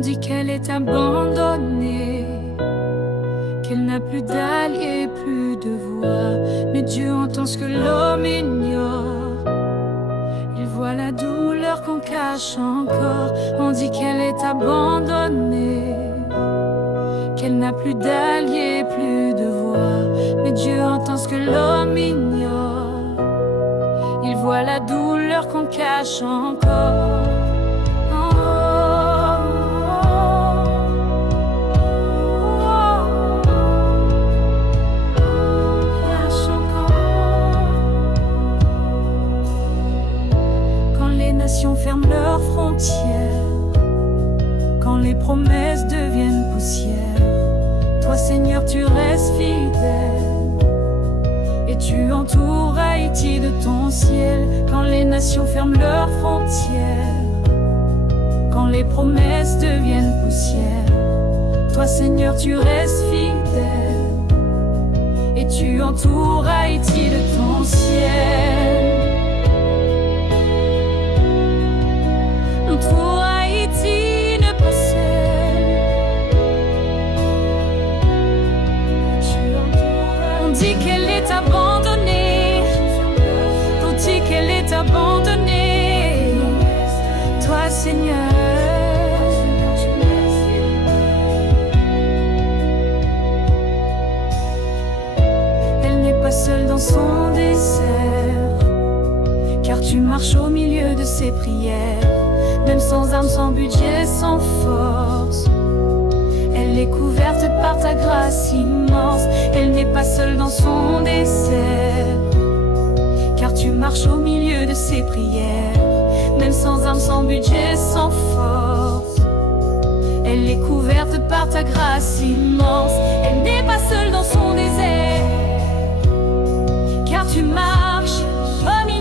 dit qu'elle est abandonnée, qu'elle n'a plus d'alliés, plus de voix. Mais Dieu entend ce que l'homme ignore. Il voit la douleur qu'on cache encore. On dit qu'elle est abandonnée, qu'elle n'a plus d'alliés, plus de voix. Mais Dieu entend ce que l'homme ignore. Il voit la douleur qu'on cache encore. Ferment leurs frontières, quand les promesses deviennent poussière, toi Seigneur tu restes fidèle, et tu entoures Haïti de ton ciel. Quand les nations ferment leurs frontières, quand les promesses deviennent poussière, toi Seigneur tu restes fidèle, et tu entoures Haïti de ton ciel. Pour Haïti ne pas seul. On dit qu'elle est abandonnée, on dit qu'elle est abandonnée. Toi Seigneur, elle n'est pas seule dans son désert, car tu marches au milieu de ses prières. Même sans âme, sans budget, sans force, elle est couverte par ta grâce immense. Elle n'est pas seule dans son désert, car tu marches au milieu de ses prières. Même sans âme, sans budget, sans force, elle est couverte par ta grâce immense. Elle n'est pas seule dans son désert, car tu marches au milieu,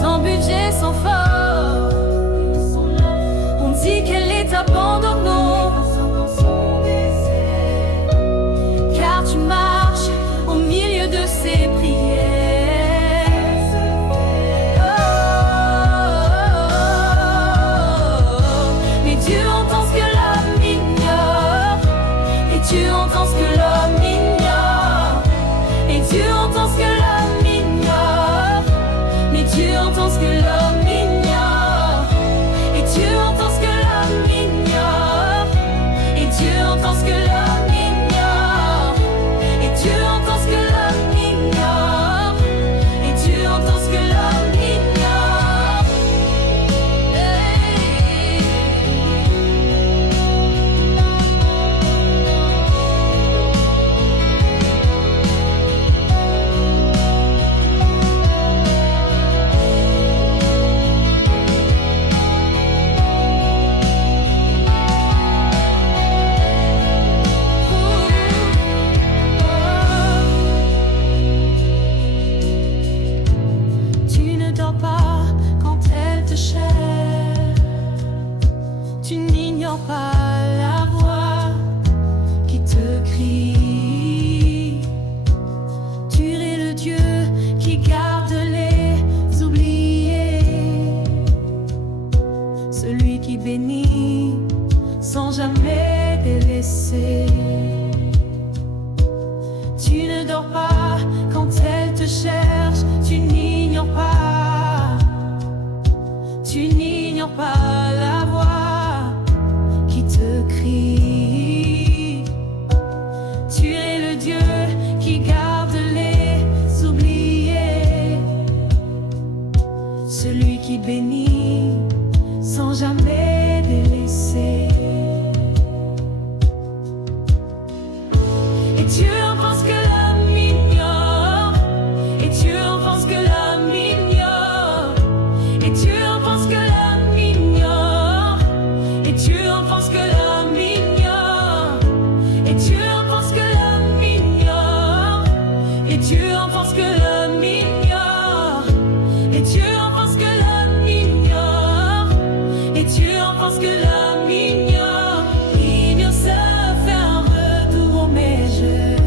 sans budget, sans force. On dit qu'elle est abandonnée, car tu marches au milieu de ses prières. Mais Dieu entend ce que l'homme ignore, et Dieu entend ce que l'homme ignore, et Dieu entend ce que l'homme ignore. Mais Dieu entend ce que l'homme ignore, et Dieu entend ce que l'homme ignore, et Dieu entend ce que l'homme ignore, et Dieu entend ce que l'homme ignore, et Dieu entend ce que l'homme ignore. Tu ne dors pas quand elle te cherche, tu n'ignores pas la voix qui te crie. Tu es le Dieu qui garde les oubliés, celui qui bénit sans jamais délaisser. Tu ne dors pas quand elle te cherche, tu n'ignores pas la voix qui te crie. Tu es le Dieu qui garde les oubliés, celui qui bénit sans jamais délaisser. Et Dieu entend ce que l'homme ignore, et Dieu entend ce que l'homme ignore, et Dieu entend ce que l'homme ignore, et Dieu entend ce que l'homme ignore, et Dieu entend ce que l'homme ignore, et Dieu entend ce que l'homme ignore, et Dieu entend ce que l'homme ignore, et Dieu entend ce que l'homme ignore. Ignore se faire un retour au meilleur.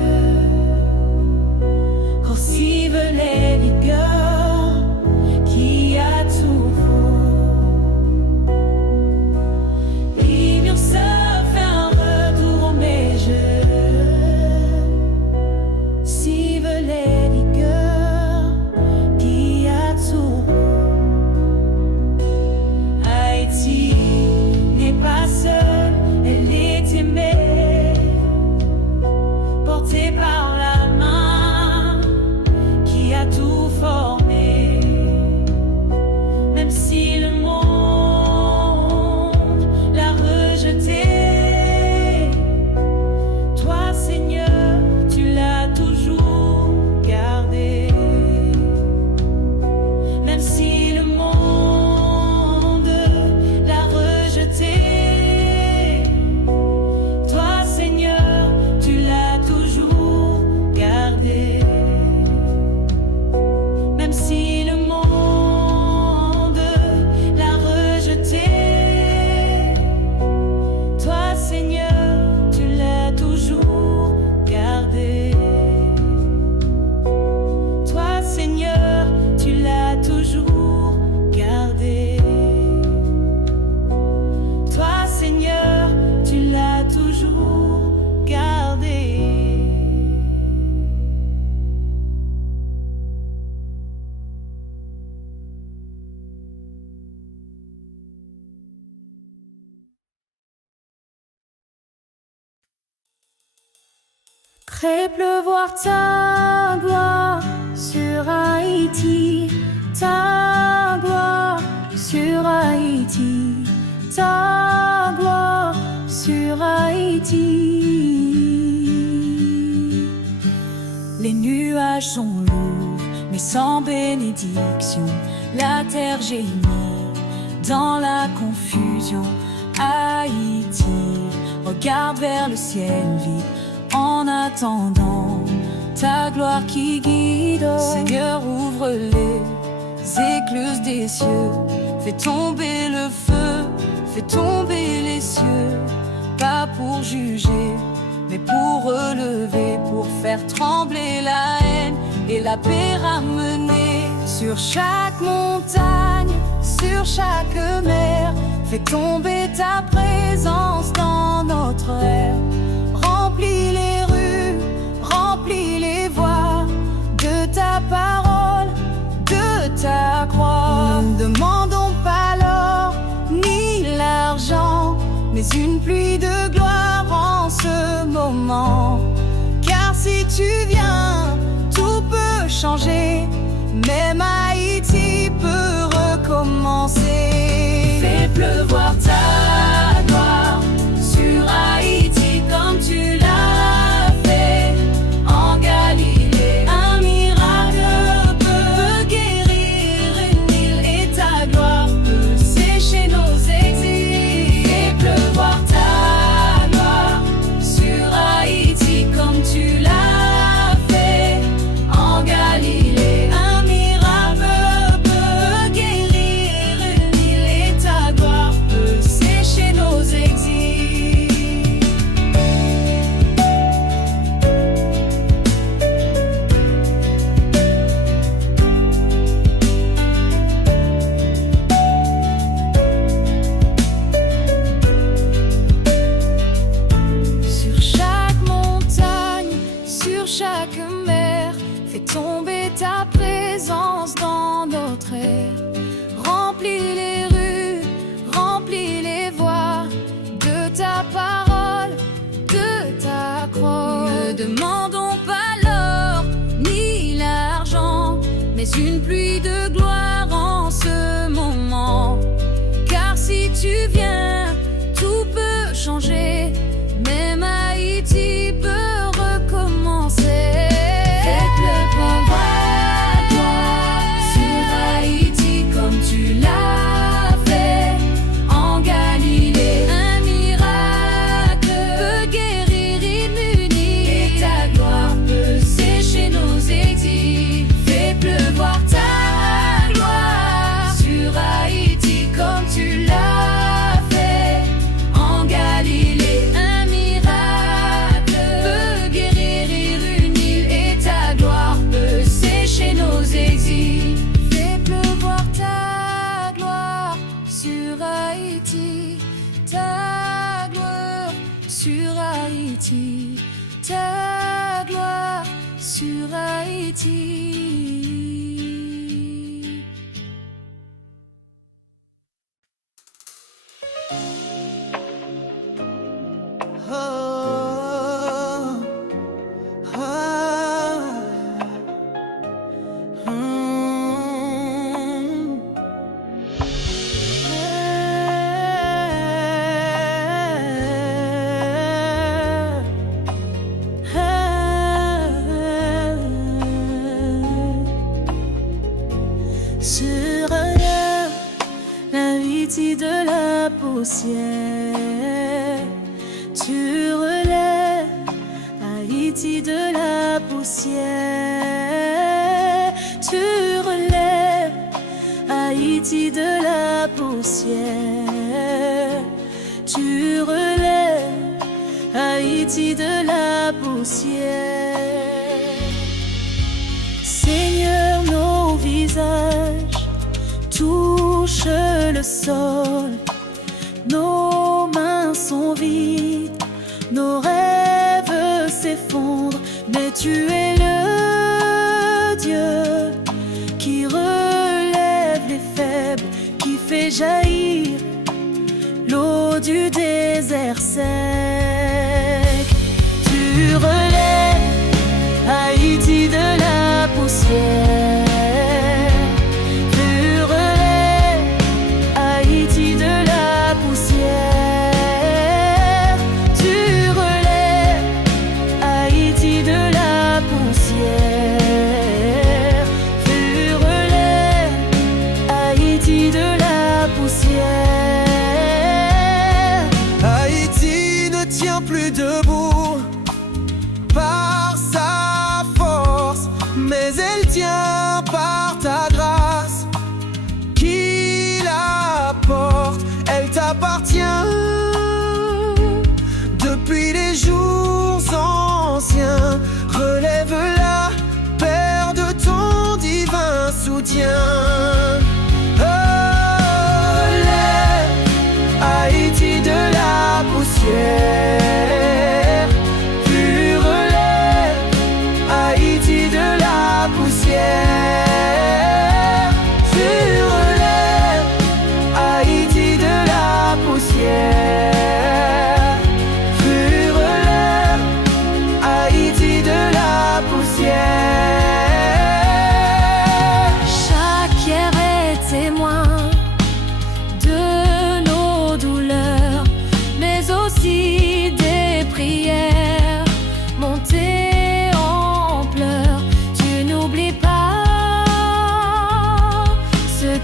Fais pleuvoir ta gloire sur Haïti, ta gloire sur Haïti, ta gloire sur Haïti. Les nuages sont lourds, mais sans bénédiction. La terre gémit dans la confusion. Haïti, regarde vers le ciel vide en attendant ta gloire qui guide. Seigneur, ouvre les écluses des cieux, fais tomber le feu, fais tomber les cieux, pas pour juger, mais pour relever, pour faire trembler la haine et la paix ramener. Sur chaque montagne, sur chaque mer, fais tomber ta présence dans notre air. Remplis les rues, remplis les voies de ta parole, de ta croix. Nous ne demandons pas l'or ni l'argent, mais une pluie de gloire en ce moment. Car si tu viens, tout peut changer, même Haïti peut recommencer. Fais pleuvoir ta gloire sur Haïti comme tu l'as fait en Galilée. Un miracle peut guérir une île et ta gloire peut sécher nos exils. Fais pleuvoir ta gloire sur Haïti comme tu l'as fait en Galilée. Un miracle peut guérir une île et ta gloire peut sécher nos exils. Sur chaque montagne, sur chaque mer, fais tomber ta présence dans notre air. Remplis les rues, remplis les voies de ta parole, de ta croix. Ne demandons pas l'or ni l'argent, mais une pluie de gloire en ce moment. Car si tu viens, tout peut changer, même Haïti peut recommencer. Fais pleuvoir ta gloire sur Haïti comme tu l'as fait en Galilée. Un miracle peut guérir une île et ta gloire peut sécher nos exils. Fais pleuvoir ta gloire sur Haïti comme tu l'as fait en Galilée. Un miracle peut guérir une île et ta gloire peut sécher nos exils. Fais pleuvoir ta gloire sur Haïti, ta gloire sur Haïti, ta gloire sur Haïti. Oh, oh, Sur rien, Haïti de la poussière, tu relèves Haïti de la poussière, tu relèves Haïti de la poussière, tu relèves Haïti de la poussière. Seigneur, nos visages touchent le sol, nos mains sont vides, nos rêves s'effondrent, mais tu es le Dieu qui relève les faibles, qui fait jaillir l'eau du désert sec. Tu relèves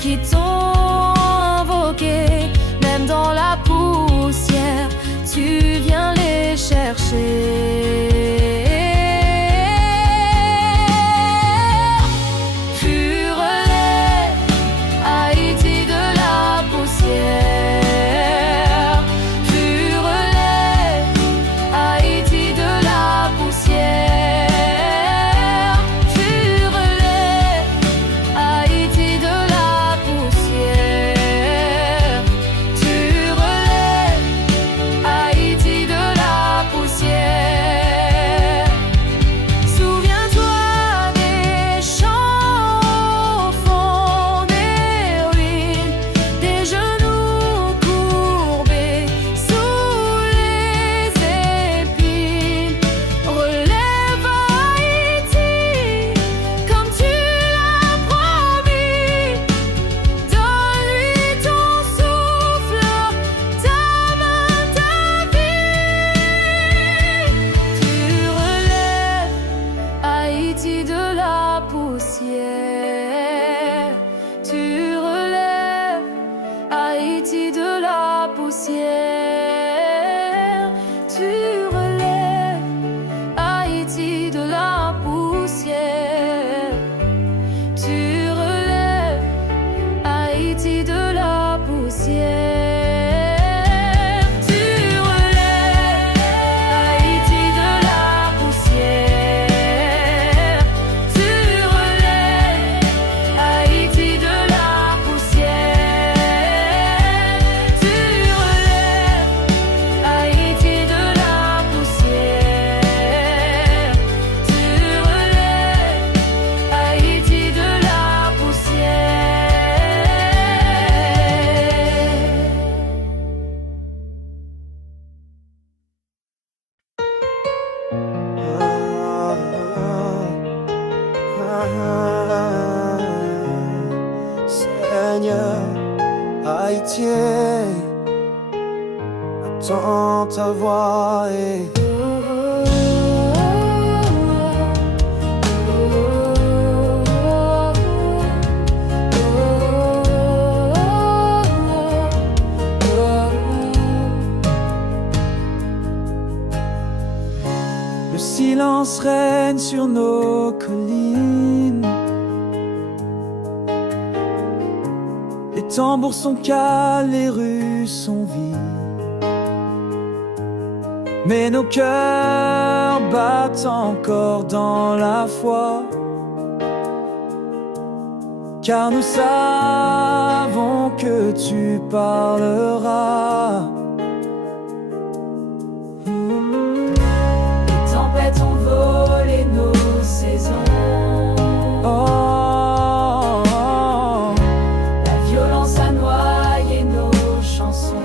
qui t'ont invoqué, même dans la poussière, tu viens les chercher. Tu relèves Haïti de la poussière. Tu relèves Haïti de la poussière. Tu relèves Haïti de la poussière. Tu relèves Haïti de la poussière. Souviens-toi des chants au fond des ruines, des genoux courbés sous les épines. Relève Haïti comme tu l'as promis. Donne-lui ton souffle, ta main, ta vie. Tu relèves Haïti de la poussière. Tu relèves Haïti de la poussière. Tu relèves Haïti de la poussière. Tu relèves Haïti de la poussière. Tu relèves Haïti de la poussière. Tu relèves Haïti de la poussière. Tu relèves Haïti de la poussière. Tu relèves Haïti de la Seigneur haïtien, attends ta voix et le silence règne sur nos collines. Les tambours sont calmes, les rues sont vides, mais nos cœurs battent encore dans la foi, car nous savons que tu parleras. Les tempêtes ont volé nos saisons. La violence a noyé nos chansons.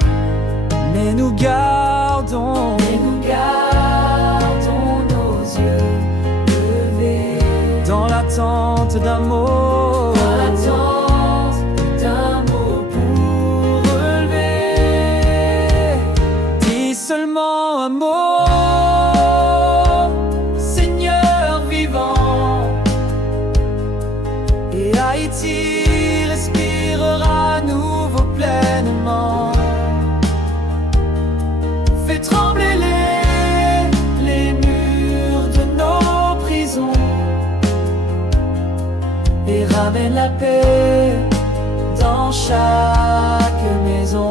Mais nous gardons nos yeux levés dans l'attente d'un mot, dans l'attente d'un mot pour relever. dis seulement un mot, Seigneur vivant, et Haïti respirera à nouveau pleinement. Fais trembler les murs de nos prisons et ramène la paix dans chaque maison.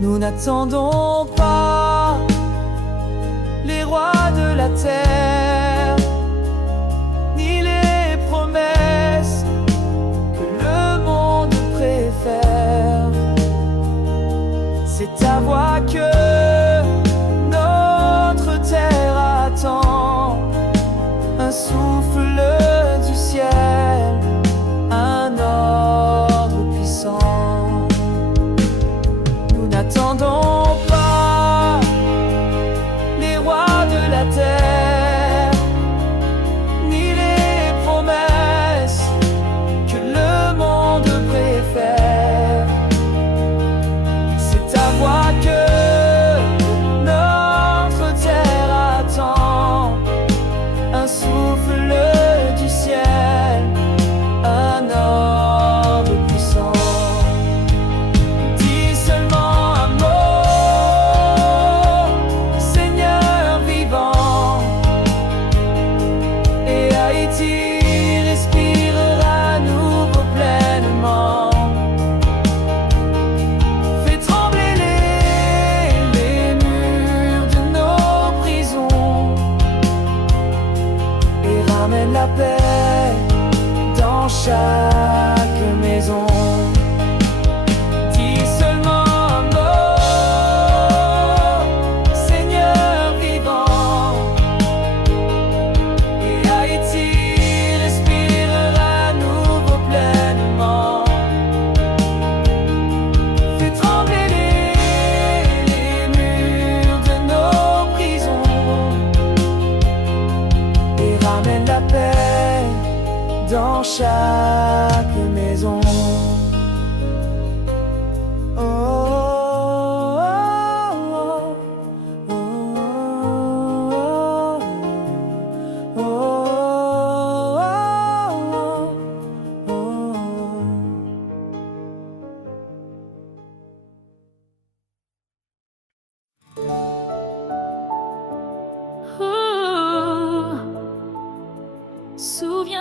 Nous n'attendons pas les rois de la terre, ni les promesses que le monde préfère. C'est ta voix que notre terre attend, un souffle du ciel, un ordre puissant. Nous n'attendons pas les rois de la terre,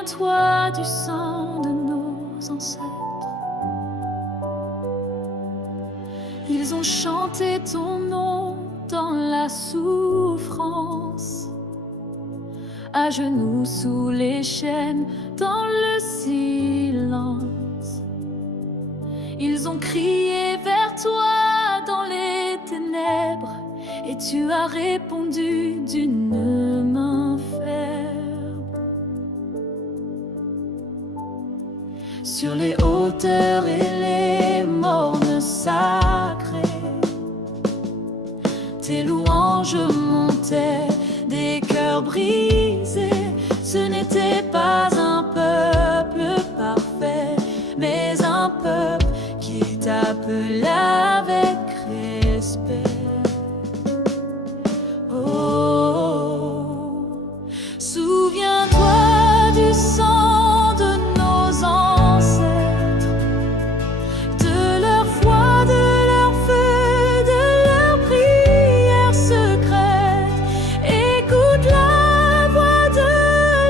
Souviens-toi du sang de nos ancêtres. Ils ont chanté ton nom dans la souffrance, à genoux sous les chaînes, dans le silence. Ils ont crié vers toi dans les ténèbres, et tu as répondu d'une main ferme. Sur les hauteurs et les mornes sacrées, tes louanges montaient des cœurs brisés. Ce n'était pas un peuple parfait, mais un peuple qui t'appelait avec respect. Souviens-toi du sang de nos ancêtres, de leur foi, de leur feu, de leur prière secrète. Écoute la voix de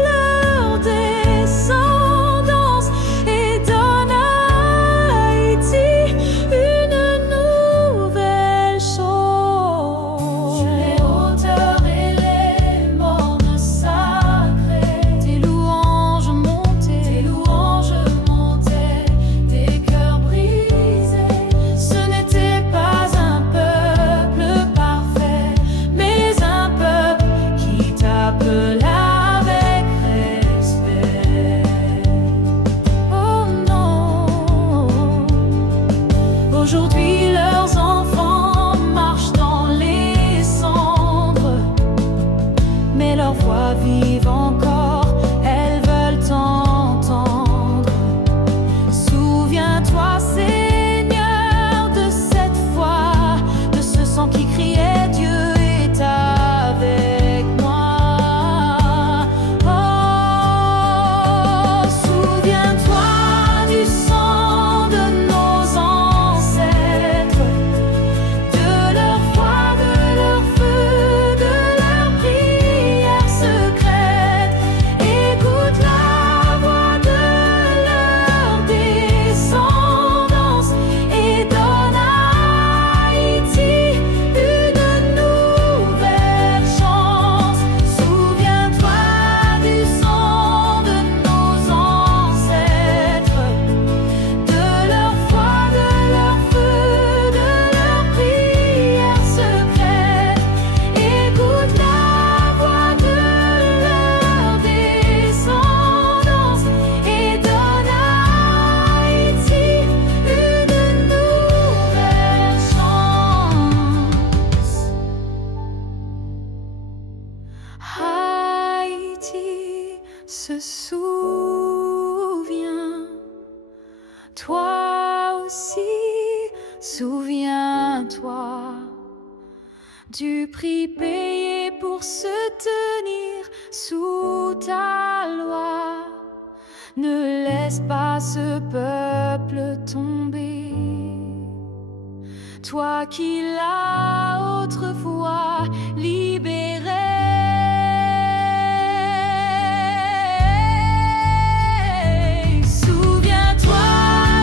leur descendance et donne à Haïti une nouvelle chance. Sur les hauteurs et les mornes sacrées, tes louanges montaient, des cœurs brisés. Ce n'était pas un peuple parfait, mais un peuple qui t'appelait avec respect. Oh non, aujourd'hui leurs enfants marchent dans les cendres, mais leurs voix vivent encore, elles veulent t'entendre. Souviens-toi, Seigneur, de cette voix, de ce sang qui criait: Dieu est avec moi. Oh, souviens-toi du sang de nos ancêtres, de leur foi, de leur feu, de leur prière secrète. Écoute la voix de leur descendance et donne à Haïti une nouvelle chance. Souviens-toi du sang de nos ancêtres, de leur foi, de leur feu, de leur prière secrète. Écoute la voix de leur descendance et donne à Haïti une nouvelle chance. Haïti se souvient, toi aussi, souviens-toi du prix payé pour se tenir sous ta loi. Ne laisse pas ce peuple tomber, toi qui l'as autrefois libéré. Souviens-toi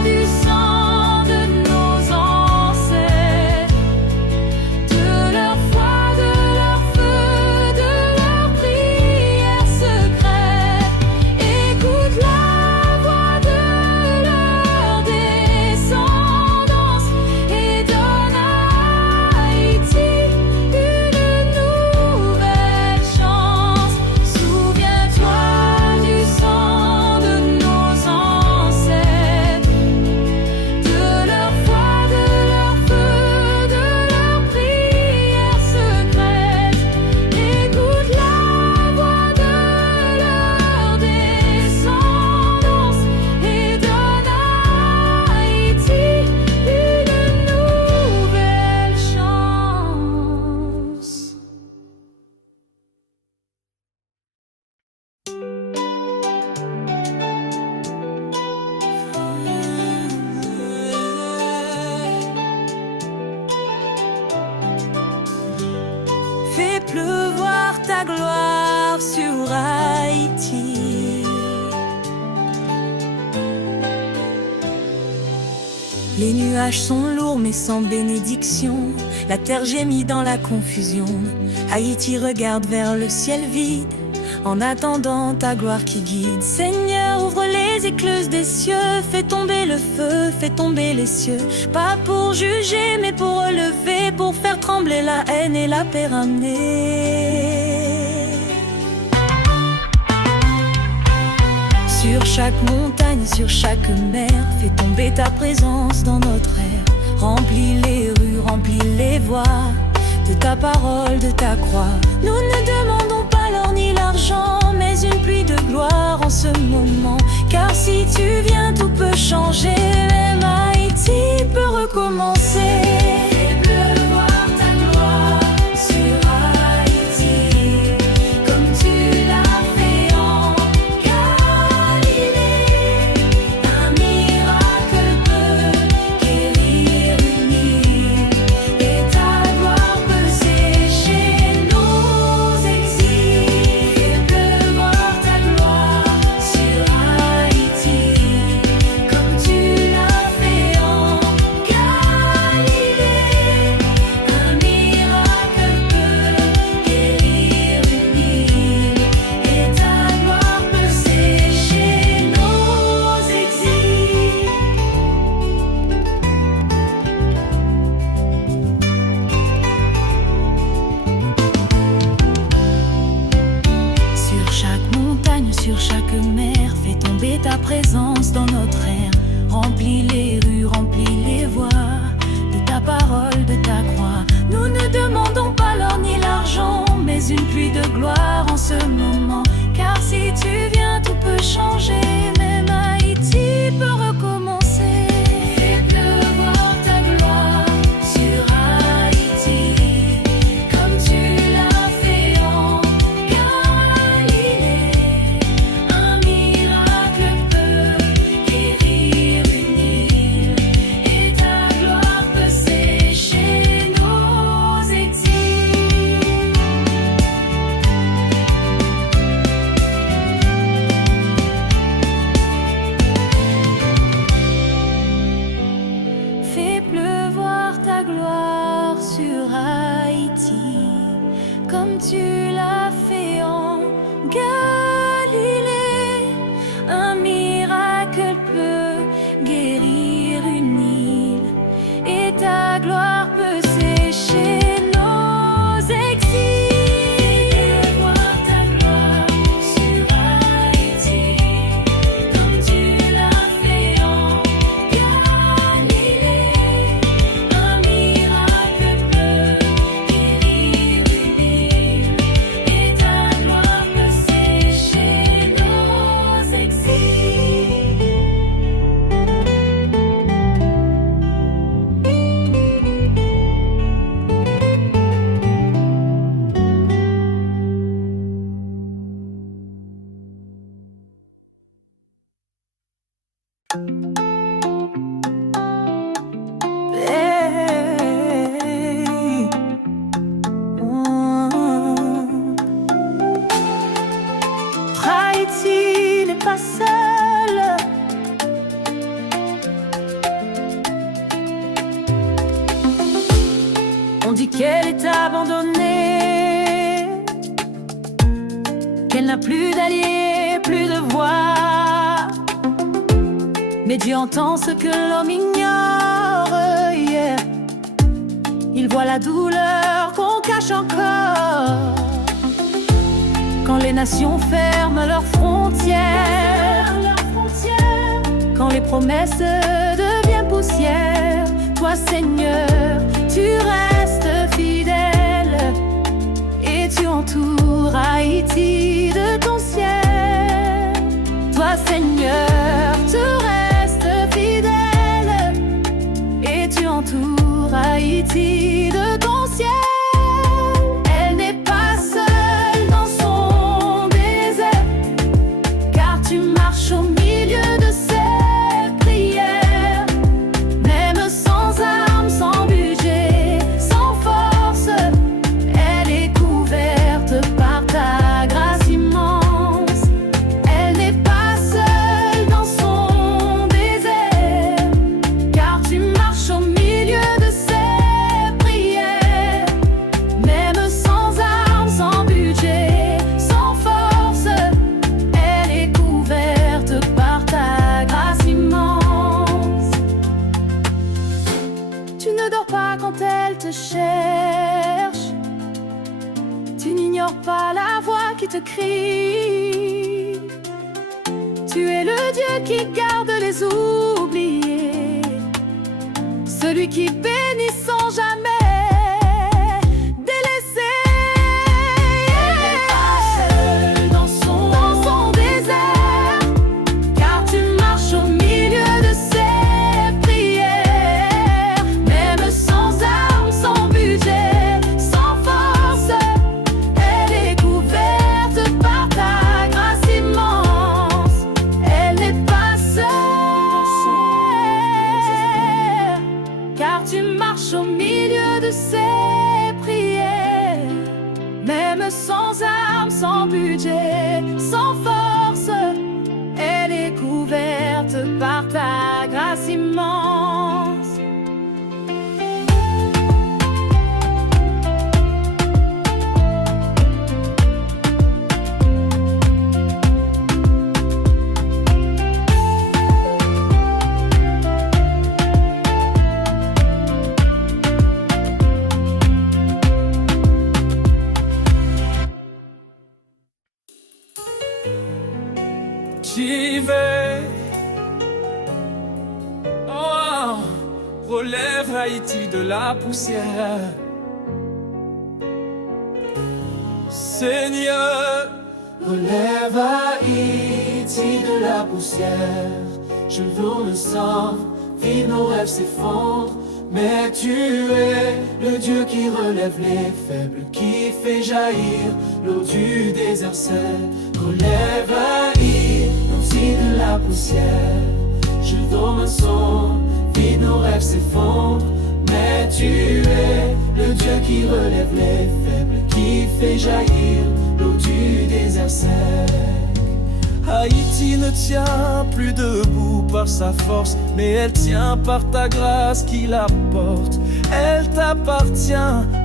du sang de nos ancêtres, de leur foi, de leur feu, de leur prière secrète. Écoute la voix de leur descendance et donne à Haïti une nouvelle chance. Souviens-toi du sang de nos ancêtres, de leur foi, de leur feu, de leur prière secrète. Écoute la voix de leur descendance et donne à Haïti une nouvelle chance. Fais pleuvoir ta gloire sur Haïti. Les nuages sont lourds mais sans bénédiction. La terre gémit dans la confusion. Haïti regarde vers le ciel vide, en attendant ta gloire qui guide. Seigneur, ouvre les écluses des cieux, fais tomber le feu, fais tomber les cieux. Pas pour juger mais pour relever, pour faire trembler la haine et la paix ramener. Sur chaque montagne, sur chaque mer, fais tomber ta présence dans notre air. Remplis les rues, remplis les voies de ta parole, de ta croix. Nous ne demandons pas l'or ni l'argent, mais une pluie de gloire en ce moment. Car si tu viens, tout peut changer. Même Haïti peut recommencer. Fais pleuvoir ta gloire sur Haïti, comme tu l'as fait en Galilée. Un miracle peut guérir une île, et ta gloire peut sécher nos exils. Fais pleuvoir ta gloire sur Haïti, comme tu l'as fait en Galilée. Un miracle peut guérir une île, et ta gloire peut sécher nos exils. Sur chaque montagne, sur chaque mer, fais tomber ta présence dans notre air. Remplis les rues, remplis les voies de ta parole, de ta croix. Nous ne demandons pas l'or ni l'argent, mais une pluie de gloire en ce moment. Car si tu viens, tout peut changer. Même Haïti peut recommencer. Fais pleuvoir ta gloire sur Haïti, comme tu l'as fait en Galilée. Un miracle peut guérir une île, et ta gloire peut sécher nos exils. Fais pleuvoir ta gloire sur Haïti, comme tu l'as fait en Galilée. Un miracle peut guérir une île, et ta gloire peut sécher nos exils. Fais pleuvoir ta gloire sur Haïti, comme tu l'as fait en Galilée. Un miracle peut guérir une île, et ta gloire peut sécher nos exils. Hey, Haïti n'est pas seul. On dit qu'elle est abandonnée, qu'elle n'a plus d'alliés, plus de voix. Mais Dieu entend ce que l'homme ignore, yeah. Il voit la douleur qu'on cache encore. Quand les nations ferment leurs frontières, quand les promesses deviennent poussière, toi Seigneur, tu restes fidèle, et tu entoures Haïti de ton ciel. Toi Seigneur, tu restes fidèle, et tu entoures Haïti de ton ciel. Elle n'est pas seule dans son désert, car tu marches au milieu de ses prières. Même sans armes, sans budget, sans force, elle est couverte par ta grâce immense. Elle n'est pas seule quand elle te cherche. Tu n'ignores pas la voix qui te crie. Tu es le Dieu qui garde les oubliés, celui qui bénit sans jamais délaisser. Elle n'est pas seule dans son désert, car tu marches au milieu de ses prières. Même sans armes, sans budget, sans force, elle est couverte par ta grâce immense. Elle n'est pas seule, car tu marches au milieu de ses prières. Même sans armes, sans budget, sans force, elle est couverte par ta grâce immense. J'y vais. Oh, relève Haïti de la poussière. Seigneur, relève Haïti de la poussière. Je veux le sang, vie, nos rêves s'effondrent. Mais tu es le Dieu qui relève les faibles, qui fait jaillir l'eau du désert sec. Relève Haïti de la poussière. Je donne un son, vie, nos rêves s'effondrent. Mais tu es le Dieu qui relève les faibles, qui fait jaillir l'eau du désert sec. Haïti ne tient plus debout par sa force, mais elle tient par ta grâce qui la porte. Elle t'appartient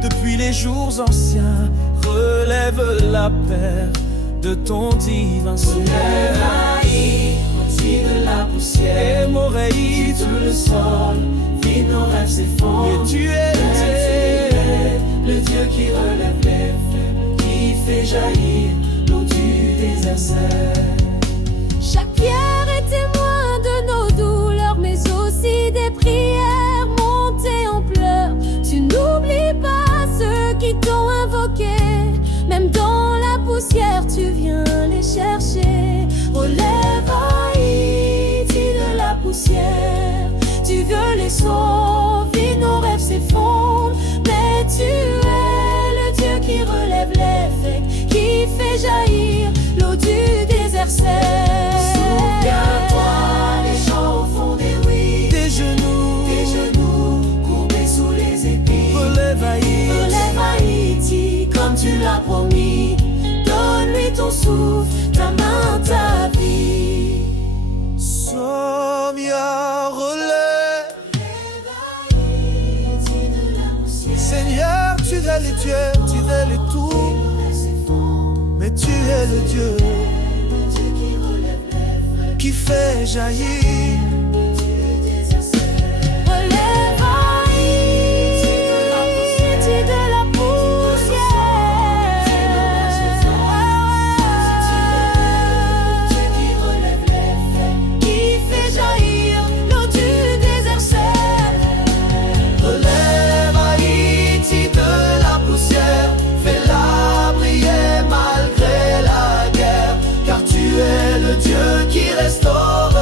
depuis les jours anciens. Relève la paix de ton divin souffle. Relève Haïti de la poussière. Et Moréi tout le sol, vie, nos rêves s'effondrent. Et tu es le Dieu qui relève les faibles, qui fait jaillir l'eau du désert sec. Chaque pierre est témoin de nos douleurs, mais aussi des prières montées en pleurs. Tu n'oublies pas ceux qui t'ont invoqué, même dans la poussière tu viens les chercher. Relève Haïti de la poussière, tu veux les sauver, nos rêves s'effondrent. Mais tu es le Dieu qui relève les faits, qui fait jaillir l'eau du désert sec. Souviens-toi des gens au fond des ruines, des genoux courbés sous les épines. Relève Haïti comme tu l'as promis. Donne-lui ton souffle, ta main, ta vie. Somia, relève. Haïti de la poussière. Seigneur, tu es les dieux, tu es les tout, mais tu es le Dieu qui fait jaillir. Relève Haïti de la poussière. Qui fait jaillir l'eau du désert sec. Relève Haïti de la poussière, fais-la briller malgré la guerre, car tu es le Dieu qui restaure,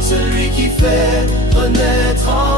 celui qui fait renaître en